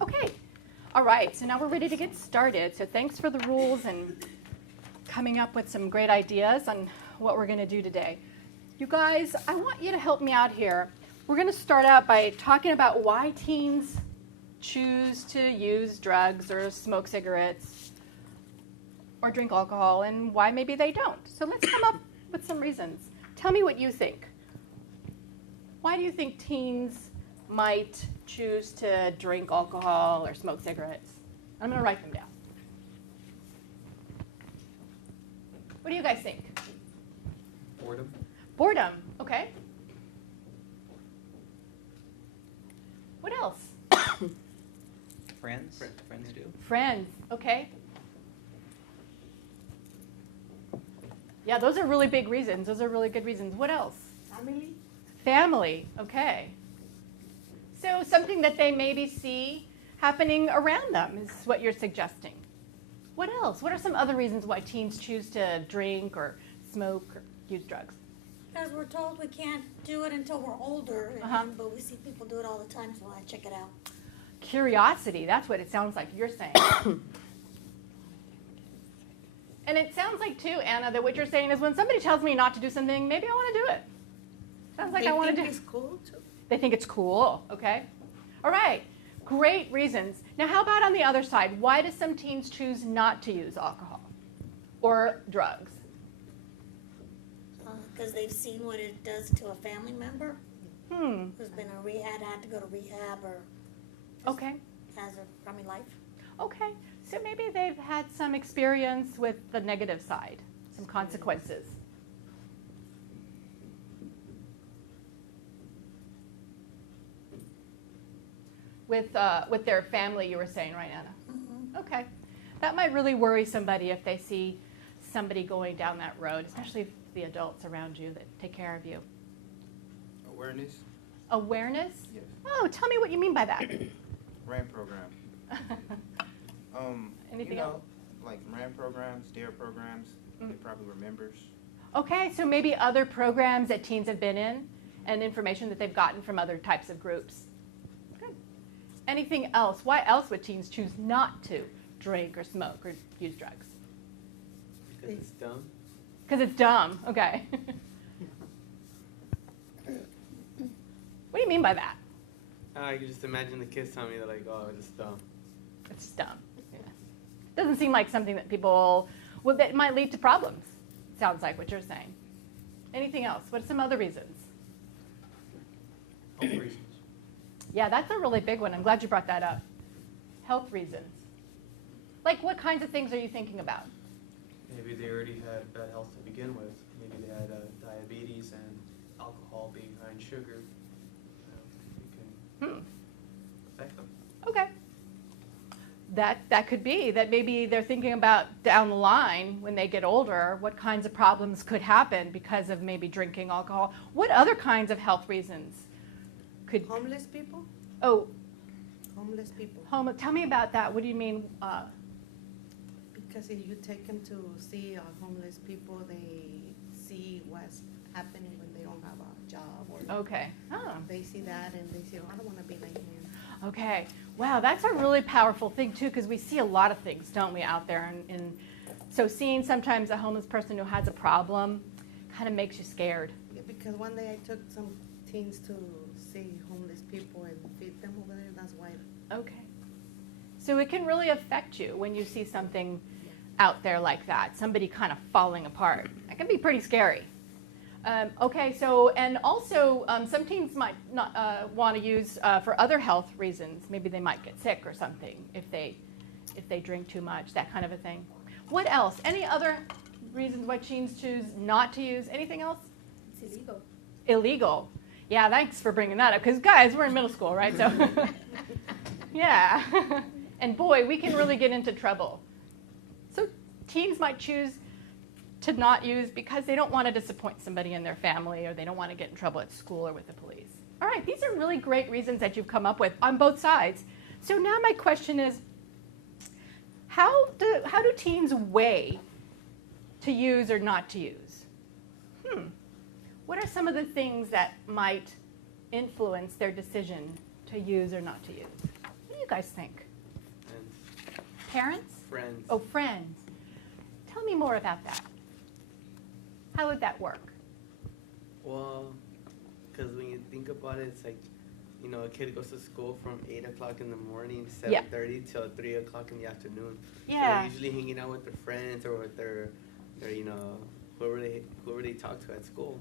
Okay. All right, so now we're ready to get started. So thanks for the rules and coming up with some great ideas on what we're going to do today. You guys, I want you to help me out here. We're going to start out by talking about why teens choose to use drugs or smoke cigarettes or drink alcohol and why maybe they don't. So let's come up with some reasons. Tell me what you think. Why do you think teens might choose to drink alcohol or smoke cigarettes? I'm going to write them down. What do you guys think? Boredom. Boredom, okay. What else? Friends. Friends do. Friends, okay. Yeah, those are really big reasons. Those are really good reasons. What else? Family. Family, okay. So something that they maybe see happening around them is what you're suggesting. What else? What are some other reasons why teens choose to drink or smoke or use drugs? Because we're told we can't do it until we're older, but we see people do it all the time, so I check it out. Curiosity, that's what it sounds like you're saying. And it sounds like, too, Anna, that what you're saying is when somebody tells me not to do something, maybe I want to do it. Sounds like I want to do it. They think it's cool, too. They think it's cool, okay? All right, great reasons. Now, how about on the other side? Why do some teens choose not to use alcohol or drugs? Because they've seen what it does to a family member who's been in rehab, had to go to rehab, or Okay. has a crummy life. Okay, so maybe they've had some experience with the negative side, some consequences. With their family, you were saying, right, Anna? Mm-hmm. Okay. That might really worry somebody if they see somebody going down that road, especially if the adults around you that take care of you. Awareness. Awareness? Yes. Oh, tell me what you mean by that. RAN program. Anything you know, else? like RAN programs, DARE programs, they probably were members. Okay, so maybe other programs that teens have been in and information that they've gotten from other types of groups. Good. Anything else? Why else would teens choose not to drink or smoke or use drugs? Because it's dumb. Because it's dumb. Okay. What do you mean by that? I can just imagine the kids telling me they're like, oh, it's dumb. It's dumb. Yeah. Doesn't seem like something that people, well, that might lead to problems. Sounds like what you're saying. Anything else? What are some other reasons? Health reasons. Yeah, that's a really big one. I'm glad you brought that up. Health reasons. Like what kinds of things are you thinking about? Maybe they already had bad health to begin with. Maybe they had diabetes and alcohol being high in sugar. It can affect them. Okay. That could be that maybe they're thinking about down the line when they get older, what kinds of problems could happen because of maybe drinking alcohol. What other kinds of health reasons could? Homeless people? Oh, Homeless people. tell me about that. What do you mean? Because if you take them to see homeless people, they see what's happening when they don't have a job. Or Okay. Oh. they see that and they say, oh, I don't want to be like him. Okay. Wow, that's a really powerful thing, too, because we see a lot of things, don't we, out there? And so seeing sometimes a homeless person who has a problem kind of makes you scared. Yeah, because one day I took some teens to see homeless people and feed them over there. That's why. Okay. So it can really affect you when you see something out there like that, somebody kind of falling apart. That can be pretty scary. Okay, so, and also some teens might not want to use for other health reasons. Maybe they might get sick or something if they drink too much, that kind of a thing. What else? Any other reasons why teens choose not to use? Anything else? It's illegal. Illegal. Yeah, thanks for bringing that up, because guys, we're in middle school, right? So, yeah. And boy, we can really get into trouble. So teens might choose to not use because they don't want to disappoint somebody in their family, or they don't want to get in trouble at school or with the police. All right, these are really great reasons that you've come up with on both sides. So now my question is, how do teens weigh to use or not to use? What are some of the things that might influence their decision to use or not to use? do you guys think? And Parents? friends. Oh, friends. Tell me more about that. How would that work? Well, because when you think about it, it's like, you know, a kid goes to school from 8 o'clock in the morning, Yeah. 7:30 till 3 o'clock in the afternoon. So Yeah. they're usually hanging out with their friends or with their you know, whoever they talk to at school.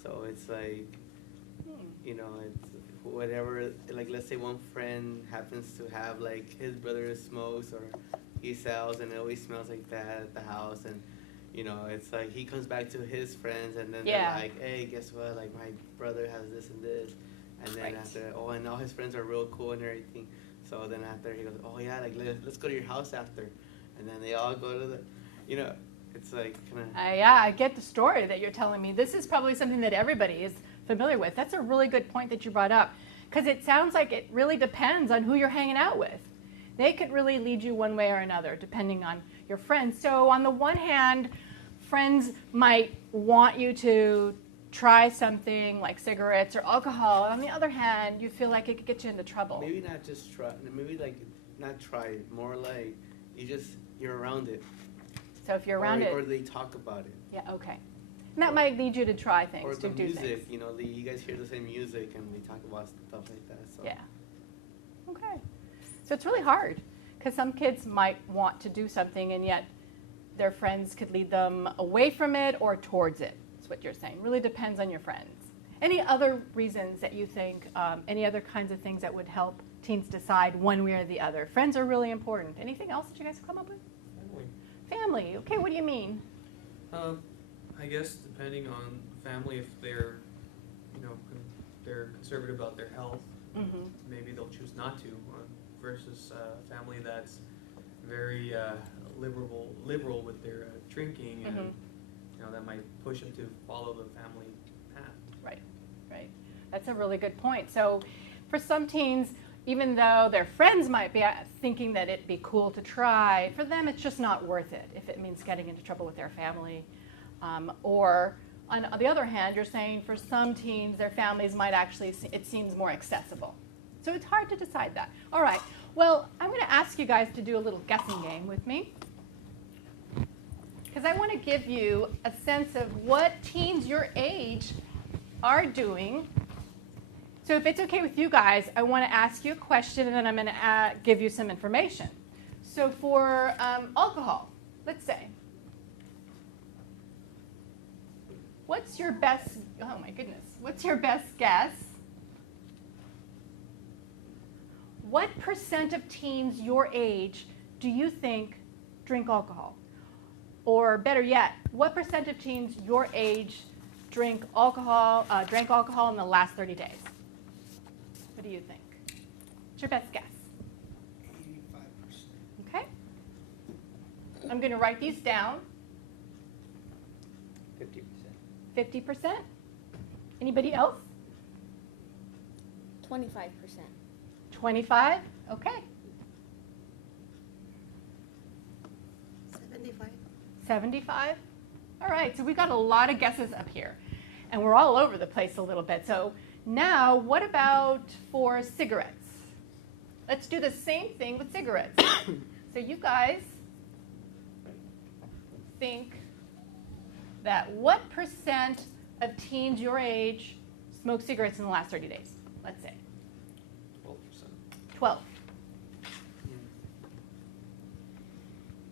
So it's like, you know, it's whatever, like let's say one friend happens to have like his brother smokes or he sells and it always smells like that at the house, and you know, it's like he comes back to his friends and then Yeah. they're like, hey, guess what, like my brother has this and this, and then Right. after, oh, and all his friends are real cool and everything, so then after he goes, oh yeah, like let's go to your house after, and then they all go to the, you know, it's like kind of. Yeah, I get the story that you're telling me. This is probably something that everybody is familiar with. That's a really good point that you brought up, because it sounds like it really depends on who you're hanging out with. They could really lead you one way or another depending on your friends. So on the one hand, friends might want you to try something like cigarettes or alcohol. On the other hand, you feel like it could get you into trouble. Maybe not just try, maybe like not try, more like you're around it. So if you're around Or it, they talk about it. yeah, okay. And that might lead you to try Or things, the to do music, things. you know, you guys hear the same music and we talk about stuff like that. So. Yeah. Okay. So it's really hard because some kids might want to do something and yet their friends could lead them away from it or towards it. That's what you're saying. Really depends on your friends. Any other reasons that you think, any other kinds of things that would help teens decide one way or the other? Friends are really important. Anything else that you guys come up with? Family. Family. Okay, what do you mean? I guess depending on family, if they're, you know, they're conservative about their health, Mm-hmm. maybe they'll choose not to, versus a family that's very liberal with their drinking, and Mhm. you know, that might push them to follow the family path. Right, right. That's a really good point. So for some teens, even though their friends might be thinking that it'd be cool to try, for them it's just not worth it if it means getting into trouble with their family. Or on the other hand, you're saying for some teens, their families might actually, it seems more accessible. So it's hard to decide that. All right, well, I'm going to ask you guys to do a little guessing game with me, because I want to give you a sense of what teens your age are doing. So if it's okay with you guys, I want to ask you a question and then I'm going to give you some information. So for alcohol, let's say, what's your best, oh my goodness, what's your best guess? What % of teens your age do you think drink alcohol? Or better yet, what % of teens your age drank alcohol in the last 30 days? What do you think? What's your best guess? 85%. Okay. I'm going to write these down. 50%. 50%? Anybody else? 25%. 25? Okay. 75. 75? All right, so we've got a lot of guesses up here. And we're all over the place a little bit. So now, what about for cigarettes? Let's do the same thing with cigarettes. So you guys think that what % of teens your age smoke cigarettes in the last 30 days? Let's say. 12%. 12.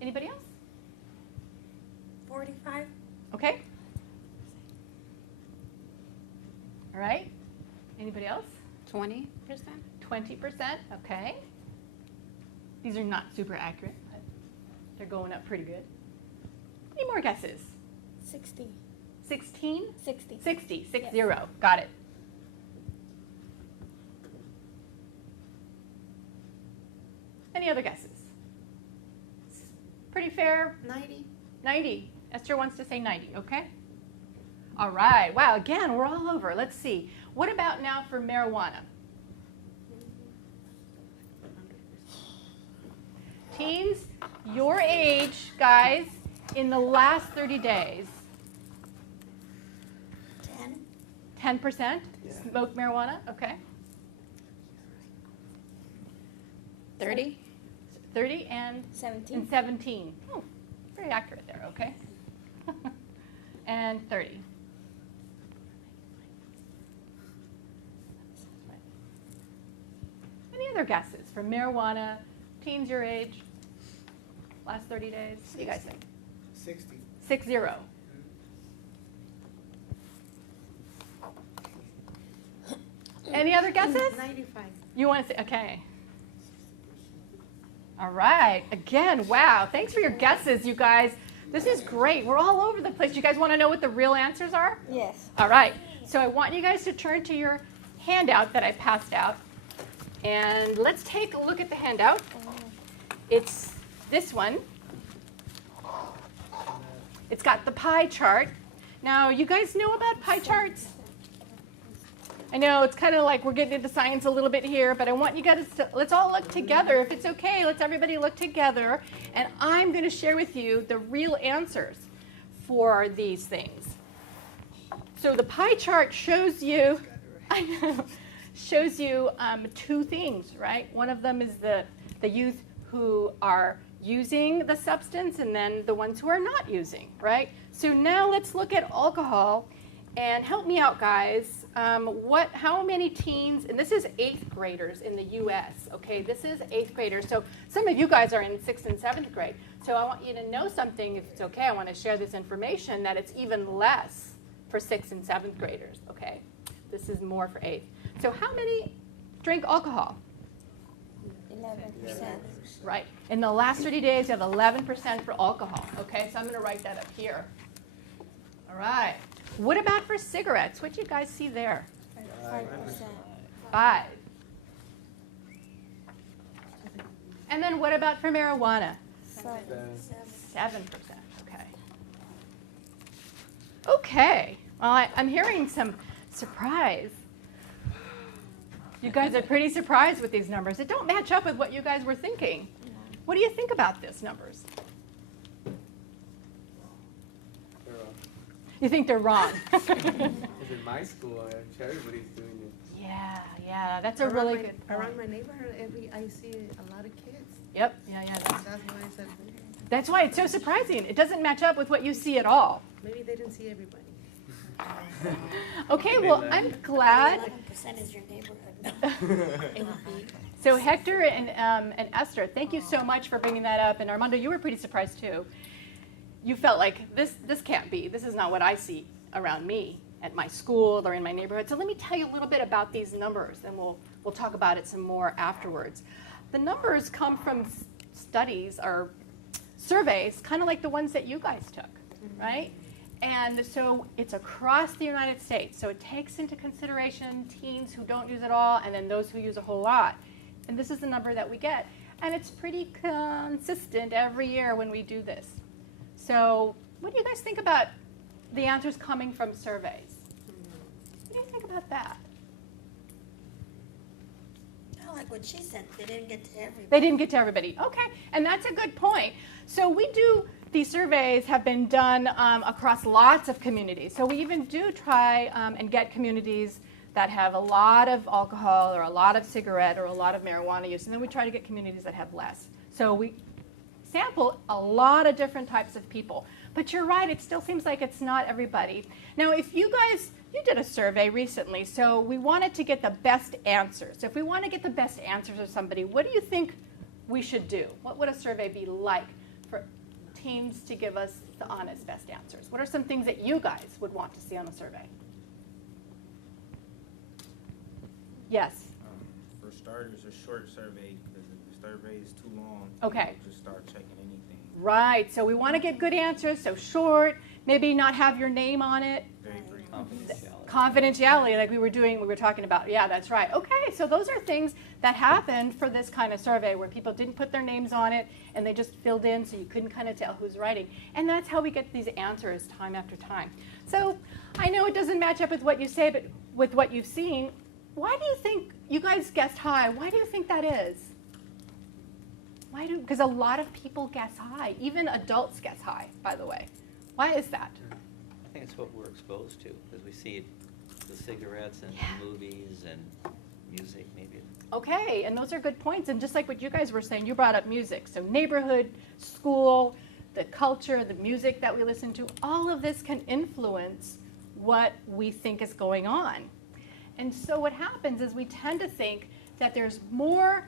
Anybody else? 45. Okay. All right. Anybody else? 20%. 20%. Okay. These are not super accurate, but they're going up pretty good. Any more guesses? 60. 16? 60. 60. 60. Yes. Got it. Any other guesses? Pretty fair. 90. 90. Esther wants to say 90, okay? All right. Wow, again, we're all over. Let's see. What about now for marijuana? Teens, your age, guys, in the last 30 days, 10. 10% Yeah. smoke marijuana? Okay. 30? 30 and 17. 17. Oh, very accurate there, okay. And 30. Any other guesses for marijuana, teens your age, last 30 days? What do you guys think? 60. 60. Any other guesses? 95. You want to say, okay. All right. Again, wow. Thanks for your guesses, you guys. This is great. We're all over the place. You guys want to know what the real answers are? Yes. All right. So I want you guys to turn to your handout that I passed out. And let's take a look at the handout. It's this one. It's got the pie chart. Now, you guys know about pie charts? I know it's kind of like we're getting into science a little bit here, but I want you guys to, let's all look together. If it's okay, let's everybody look together. And I'm going to share with you the real answers for these things. So the pie chart shows you, I know, shows you two things, right? One of them is the youth who are using the substance and then the ones who are not using, right? So now let's look at alcohol. And help me out, guys. How many teens, and this is 8th graders in the U.S., okay? This is 8th graders. So some of you guys are in 6th and 7th grade. So I want you to know something, if it's okay. I want to share this information that it's even less for 6th and 7th graders, okay? This is more for 8th. So how many drink alcohol? 11%. Right. In the last 30 days, you have 11% for alcohol, okay? So I'm going to write that up here. All right. What about for cigarettes? What do you guys see there? 5%. 5. And then what about for marijuana? 7%. 7%. Okay. Okay. Well, I'm hearing some surprise. You guys are pretty surprised with these numbers. It don't match up with what you guys were thinking. What do you think about these numbers? You think they're wrong? Because in my school, everybody's doing it. Yeah, that's a really good Around point. my neighborhood, I see a lot of kids. Yep, yeah. That's why I said That's why it's so surprising. It doesn't match up with what you see at all. maybe they didn't see everybody. Okay, well, I'm glad. 11% is your neighborhood. So Hector and Esther, thank you so much for bringing that up. And Armando, you were pretty surprised too. You felt like this can't be. This is not what I see around me at my school or in my neighborhood. So let me tell you a little bit about these numbers, and we'll talk about it some more afterwards. The numbers come from studies or surveys, kind of like the ones that you guys took, right? And so it's across the United States. So it takes into consideration teens who don't use at all, and then those who use a whole lot. And this is the number that we get. And it's pretty consistent every year when we do this. So what do you guys think about the answers coming from surveys? What do you think about that? I like what she said. They didn't get to everybody. They didn't get to everybody. Okay, and that's a good point. So these surveys have been done across lots of communities. So we even do try and get communities that have a lot of alcohol or a lot of cigarette or a lot of marijuana use, and then we try to get communities that have less. So we sample a lot of different types of people. But you're right, it still seems like it's not everybody. Now, if you did a survey recently, so we wanted to get the best answers. So if we want to get the best answers of somebody, what do you think we should do? What would a survey be like for teens to give us the honest best answers? What are some things that you guys would want to see on a survey? Yes. For starters, a short survey, because if the survey is too long, Okay. people just start checking anything. Right, so we want to get good answers, so short, maybe not have your name on it. Very brief. Confidentiality, like we were talking about. Yeah, that's right. Okay, so those are things that happened for this kind of survey where people didn't put their names on it and they just filled in so you couldn't kind of tell who's writing. And that's how we get these answers time after time. So I know it doesn't match up with what you say, but with what you've seen, why do you think, you guys guessed high, why do you think that is? Because a lot of people guess high. Even adults guess high, by the way. Why is that? I think it's what we're exposed to, because we see the cigarettes and Yeah. movies and music, maybe. Okay, and those are good points. And just like what you guys were saying, you brought up music. So neighborhood, school, the culture, the music that we listen to, all of this can influence what we think is going on. And so what happens is we tend to think that there's more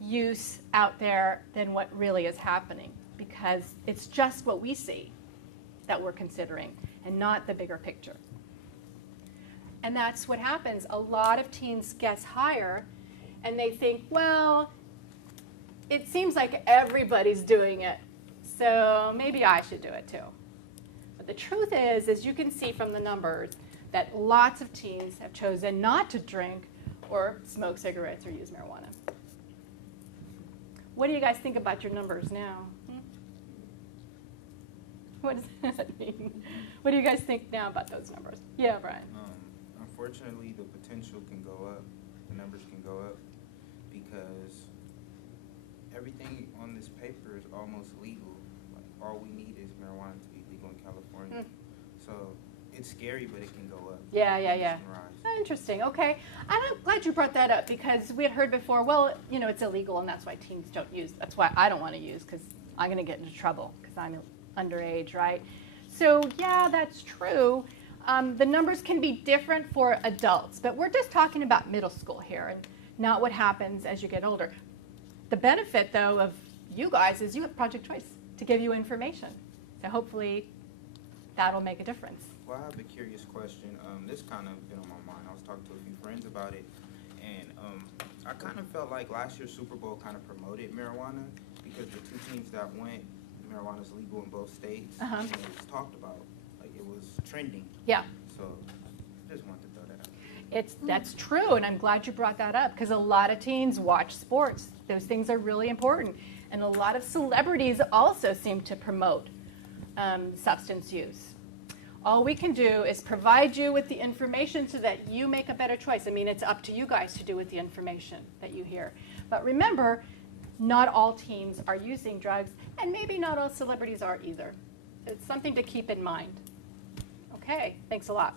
use out there than what really is happening, because it's just what we see that we're considering and not the bigger picture. And that's what happens. A lot of teens guess higher, and they think, well, it seems like everybody's doing it, so maybe I should do it too. But the truth is, as you can see from the numbers, that lots of teens have chosen not to drink or smoke cigarettes or use marijuana. What do you guys think about your numbers now? What does that mean? What do you guys think now about those numbers? Yeah, Brian. Unfortunately, the potential can go up, the numbers can go up, because everything on this paper is almost legal. Like, all we need is marijuana to be legal in California. So it's scary, but it can go up. Yeah. It can rise. Interesting. Okay. And I'm glad you brought that up, because we had heard before, well, it's illegal, and that's why teens don't use. That's why I don't want to use, because I'm going to get into trouble because I'm underage, right? So yeah, that's true. The numbers can be different for adults, but we're just talking about middle school here and not what happens as you get older. The benefit, though, of you guys is you have Project Choice to give you information. So hopefully that'll make a difference. Well, I have a curious question. This kind of been on my mind. I was talking to a few friends about it, and I kind of felt like last year's Super Bowl kind of promoted marijuana, because the two teams that went, marijuana is legal in both states, and it was talked about. Like, it was trending. Yeah. So I just wanted to throw that out. That's true, and I'm glad you brought that up, because a lot of teens watch sports. Those things are really important. And a lot of celebrities also seem to promote substance use. All we can do is provide you with the information so that you make a better choice. I mean, it's up to you guys to do with the information that you hear. But remember, not all teens are using drugs, and maybe not all celebrities are either. It's something to keep in mind. Okay, thanks a lot.